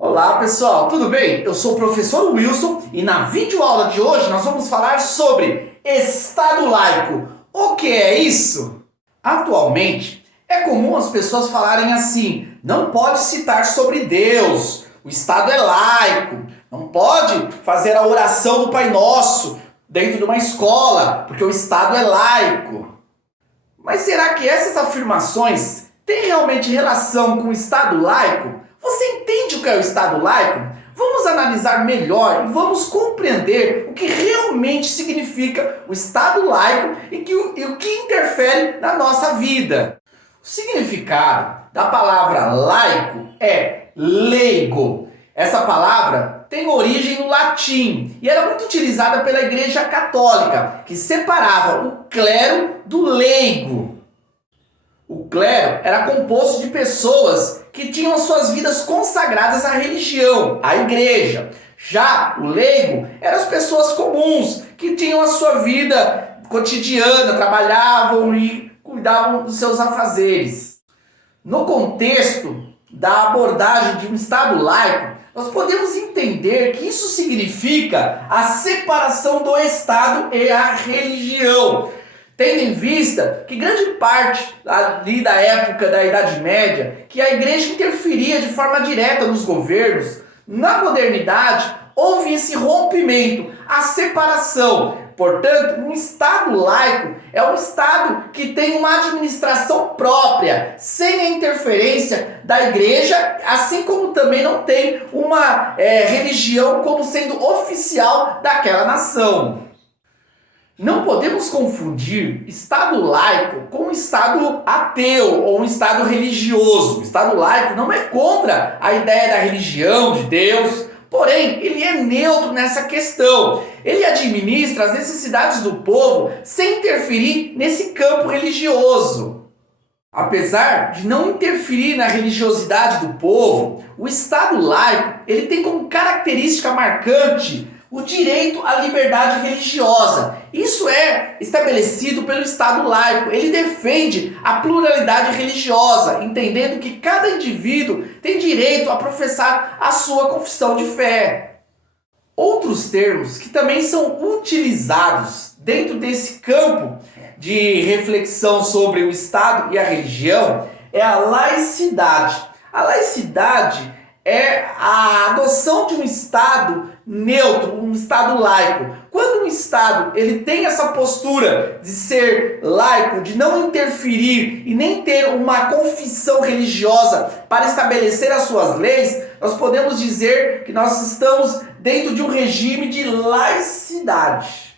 Olá pessoal, tudo bem? Eu sou o professor Wilson e na videoaula de hoje nós vamos falar sobre Estado laico. O que é isso? Atualmente é comum as pessoas falarem assim: não pode citar sobre Deus, o Estado é laico, não pode fazer a oração do Pai Nosso dentro de uma escola, porque o Estado é laico. Mas será que essas afirmações têm realmente relação com o Estado laico? Você entende o que é o Estado laico? Vamos analisar melhor e vamos compreender o que realmente significa o Estado laico e o que interfere na nossa vida. O significado da palavra laico é leigo. Essa palavra tem origem no latim e era muito utilizada pela Igreja Católica, que separava o clero do leigo. O clero era composto de pessoas que tinham as suas vidas consagradas à religião, à igreja. Já o leigo eram as pessoas comuns que tinham a sua vida cotidiana, trabalhavam e cuidavam dos seus afazeres. No contexto da abordagem de um Estado laico, nós podemos entender que isso significa a separação do Estado e a religião. Tendo em vista que grande parte ali da época da Idade Média, que a igreja interferia de forma direta nos governos, na modernidade houve esse rompimento, a separação. Portanto, um Estado laico é um Estado que tem uma administração própria, sem a interferência da igreja, assim como também não tem uma religião como sendo oficial daquela nação. Não podemos confundir Estado laico com um Estado ateu ou um Estado religioso. O Estado laico não é contra a ideia da religião, de Deus, porém ele é neutro nessa questão. Ele administra as necessidades do povo sem interferir nesse campo religioso. Apesar de não interferir na religiosidade do povo, o Estado laico ele tem como característica marcante o direito à liberdade religiosa. Isso é estabelecido pelo Estado laico. Ele defende a pluralidade religiosa, entendendo que cada indivíduo tem direito a professar a sua confissão de fé. Outros termos que também são utilizados dentro desse campo de reflexão sobre o Estado e a religião é a laicidade. A laicidade é a adoção de um Estado neutro, um Estado laico. Quando um Estado ele tem essa postura de ser laico, de não interferir e nem ter uma confissão religiosa para estabelecer as suas leis, nós podemos dizer que nós estamos dentro de um regime de laicidade.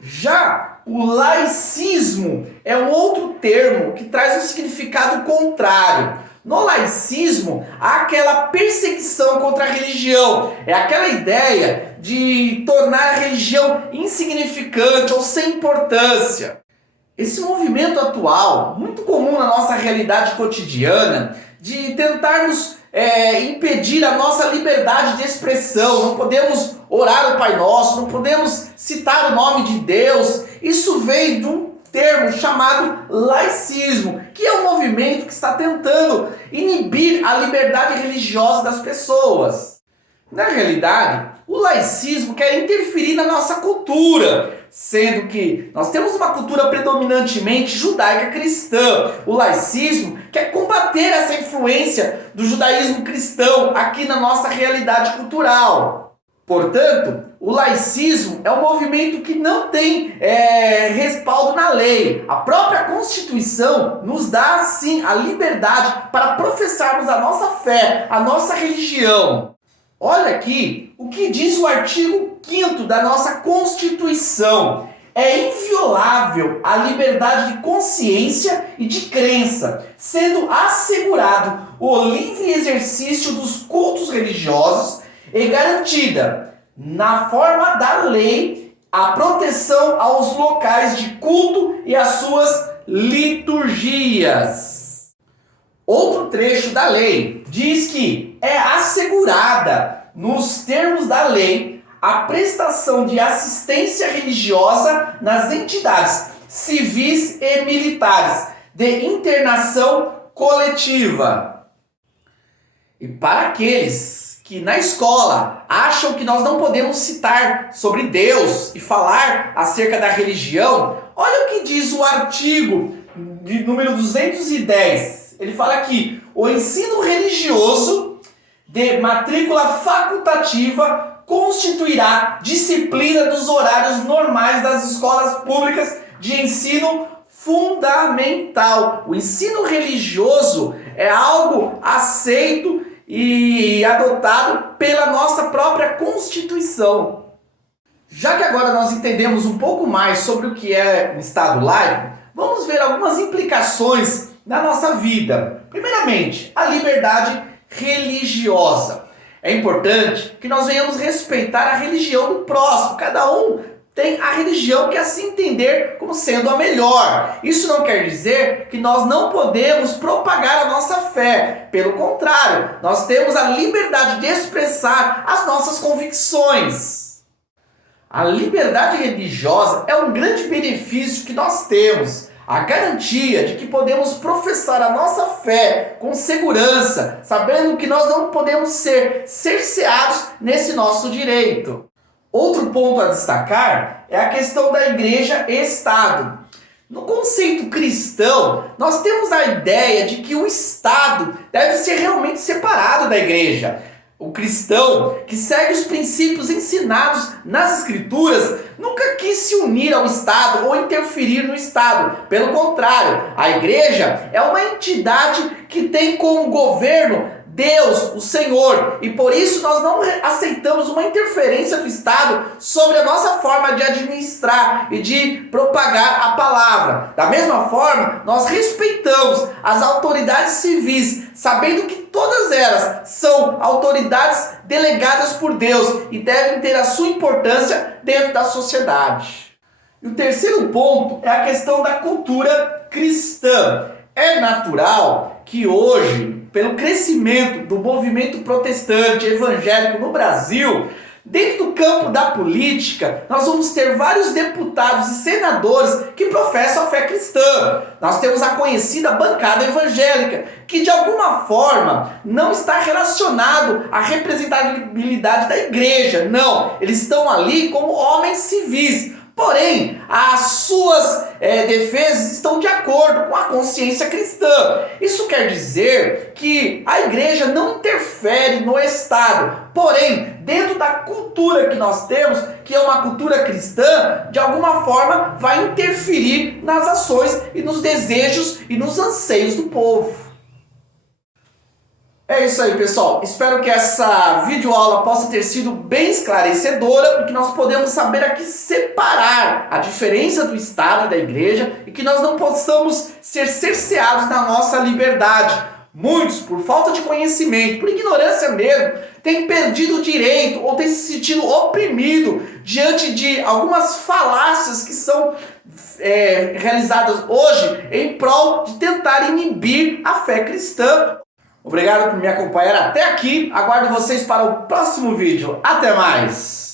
Já o laicismo é um outro termo que traz um significado contrário. No laicismo, há aquela perseguição contra a religião. É aquela ideia de tornar a religião insignificante ou sem importância. Esse movimento atual, muito comum na nossa realidade cotidiana, de tentarmos impedir a nossa liberdade de expressão. Não podemos orar o Pai Nosso, não podemos citar o nome de Deus. Isso vem de um termo chamado laicismo, que é um movimento que está tentando inibir a liberdade religiosa das pessoas. Na realidade, o laicismo quer interferir na nossa cultura, sendo que nós temos uma cultura predominantemente judaica cristã. O laicismo quer combater essa influência do judaísmo cristão aqui na nossa realidade cultural. Portanto, o laicismo é um movimento que não tem respaldo na lei. A própria Constituição nos dá, sim, a liberdade para professarmos a nossa fé, a nossa religião. Olha aqui o que diz o artigo 5º da nossa Constituição. É inviolável a liberdade de consciência e de crença, sendo assegurado o livre exercício dos cultos religiosos e garantida, na forma da lei, a proteção aos locais de culto e às suas liturgias. Outro trecho da lei diz que é assegurada, nos termos da lei, a prestação de assistência religiosa nas entidades civis e militares de internação coletiva. E para aqueles que na escola acham que nós não podemos citar sobre Deus e falar acerca da religião, olha o que diz o artigo de número 210. Ele fala aqui: o ensino religioso de matrícula facultativa constituirá disciplina dos horários normais das escolas públicas de ensino fundamental. O ensino religioso é algo aceito e adotado pela nossa própria Constituição. Já que agora nós entendemos um pouco mais sobre o que é o Estado laico, vamos ver algumas implicações na nossa vida. Primeiramente, a liberdade religiosa. É importante que nós venhamos respeitar a religião do próximo. Cada um tem a religião que assim entender como sendo a melhor. Isso não quer dizer que nós não podemos propagar a nossa fé. Pelo contrário, nós temos a liberdade de expressar as nossas convicções. A liberdade religiosa é um grande benefício que nós temos. A garantia de que podemos professar a nossa fé com segurança, sabendo que nós não podemos ser cerceados nesse nosso direito. Outro ponto a destacar é a questão da igreja e Estado. No conceito cristão, nós temos a ideia de que o Estado deve ser realmente separado da igreja. O cristão que segue os princípios ensinados nas Escrituras nunca quis se unir ao Estado ou interferir no Estado. Pelo contrário, a igreja é uma entidade que tem como governo Deus, o Senhor, e por isso nós não aceitamos uma interferência do Estado sobre a nossa forma de administrar e de propagar a palavra. Da mesma forma, nós respeitamos as autoridades civis, sabendo que todas elas são autoridades delegadas por Deus e devem ter a sua importância dentro da sociedade. E o terceiro ponto é a questão da cultura cristã. É natural que hoje, pelo crescimento do movimento protestante evangélico no Brasil, dentro do campo da política, nós vamos ter vários deputados e senadores que professam a fé cristã. Nós temos a conhecida bancada evangélica, que de alguma forma não está relacionado à representatividade da igreja. Não, eles estão ali como homens civis. Porém, as suas defesas estão de acordo com a consciência cristã. Isso quer dizer que a igreja não interfere no Estado. Porém, dentro da cultura que nós temos, que é uma cultura cristã, de alguma forma vai interferir nas ações e nos desejos e nos anseios do povo. É isso aí, pessoal. Espero que essa videoaula possa ter sido bem esclarecedora e que nós podemos saber aqui separar a diferença do Estado e da igreja e que nós não possamos ser cerceados na nossa liberdade. Muitos, por falta de conhecimento, por ignorância mesmo, têm perdido o direito ou têm se sentido oprimido diante de algumas falácias que são realizadas hoje em prol de tentar inibir a fé cristã. Obrigado por me acompanhar até aqui. Aguardo vocês para o próximo vídeo. Até mais!